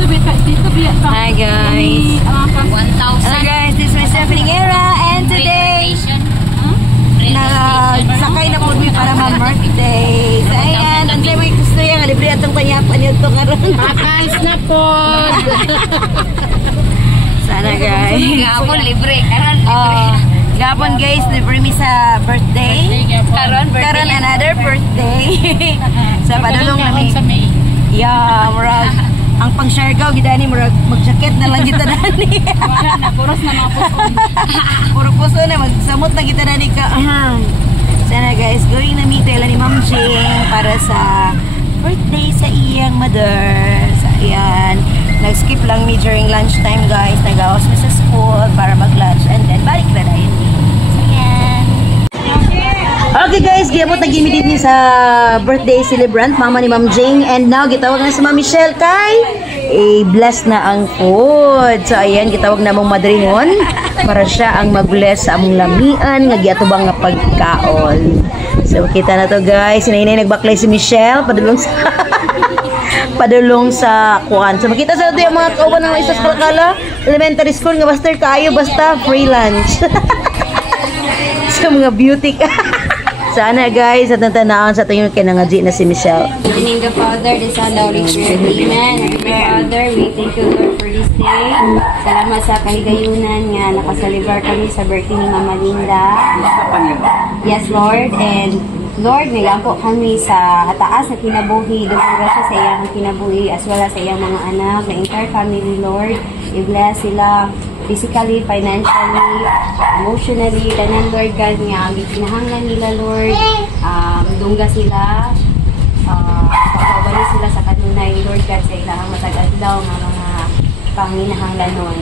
Hi guys. Hello guys, this is Stephanie Guerra and today sakay na po para mag-birthday. So ayan, ang may gusto yung libre atong panyapan yun ito karoon. Pakais na po. Sana guys. Gapon libre. Gapon guys, libre mi sa birthday. Karon another birthday. Sa padulong namin. Yeah, murag. Ang pang-Siargao, gidani mag-jacket na lang kita nani. Wala na, puros na mga puso. Puro puso na, magsamot na kita nani ka. Sana guys, going na meet tayo ni Ma'am Jing para sa birthday sa iyang mother. So, ayan. Nag-skip lang me during lunchtime guys. Nag-awas mi sa school para mag-lunch and then balik na na yun. So, ayan. Okay guys, giyabot na gimi din sa birthday celebrant, mama ni Ma'am Jing. And now, gitawag na si Ma'am Michelle kay bless na ang food. So ayan, gitawag na mong madringon para siya ang mag-bless sa among lamian nga giatubang nga pagkaon. So kita na to guys, sinay nagbaklay si Michelle padulong sa padulong sa kuan. So makita sa ito yung mga kauban ng isa sa Kalakala elementary school nga basta kayo basta free lunch. So mga beauty ka. Sana guys, at natanaan sa tingin kay nangaji na si Michelle. In the name of the Father, the Son, the Holy Spirit, Amen. Father, we thank you Lord for this day. Salamat sa kahigayunan nga nakasalibar kami sa birthday ni Mama Linda. Yes Lord, and Lord, nagampo kami sa taas na kinabuhi. Dugura siya sa iyang kinabuhi as well as sa iyang mga anak, the entire family Lord. I-bless sila physically, financially, emotionally, tanan Lord God nga gikinahanglan nila Lord, dungga sila, pagkawali sila sa kanunay Lord God sa ilang matag-adlaw nga mga panginahanglan nun.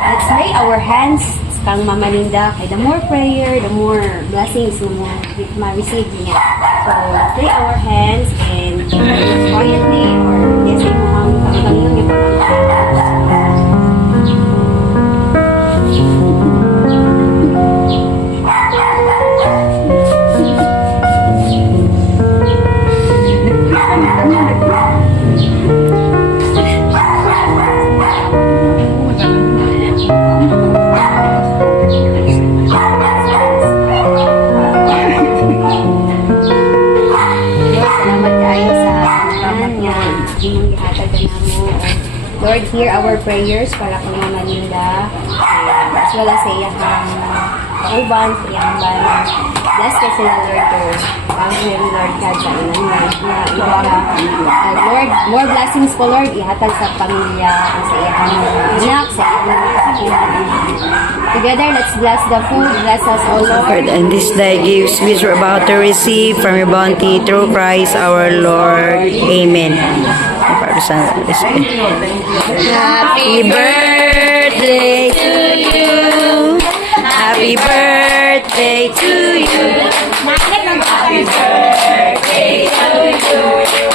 Let's lay our hands kang Mama Linda kay the more prayer, the more blessings mo ma-receive niya. So let's lay our hands and quietly or yes, mo ang pagtangon niya Lord, hear our prayers para kay Mama Linda, as well as sa iyang kauban, sa iyang bayan. Bless ka sila, Lord, to pag-hearing, Lord, God, sa ilang Lord, more blessings po, Lord, ihatag sa pamilya, sa iyang anak, sa iyang together, let's bless the food, bless us, O Lord. And this day gifts which we're about to receive from your bounty through Christ our Lord. Amen. Happy birthday to you. Happy birthday to you. Happy birthday to you.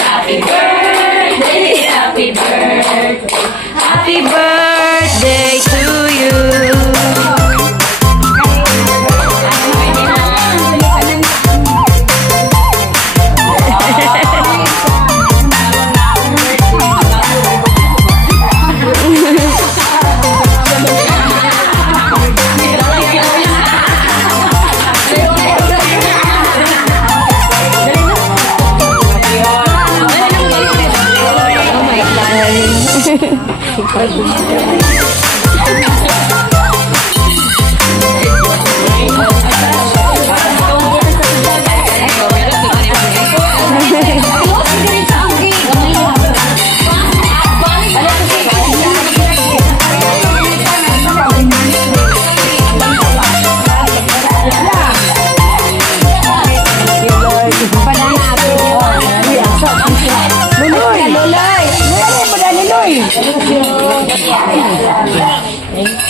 Happy birthday, happy birthday. Happy birthday to you.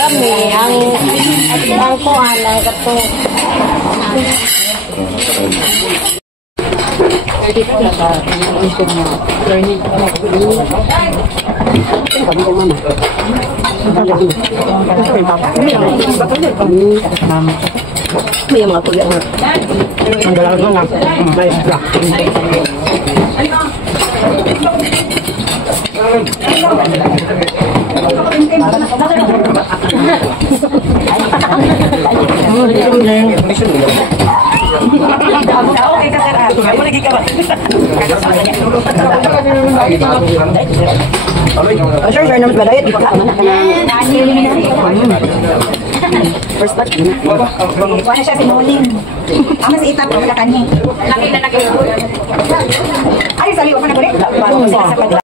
Kami ang kuhan ng kato. Pwede ko na ba? Ito mo. Learning ko na. Kami ko mama. May mga kuya nga. Ang dalawa nga. May black. Okay ka sir. Ako lagi ka ba? Sure, sure naman ba diet? First part. Wala siya sinuling. Ama si Itap, wala kanya. Laki na nag- Ay, sali, wala na ko rin.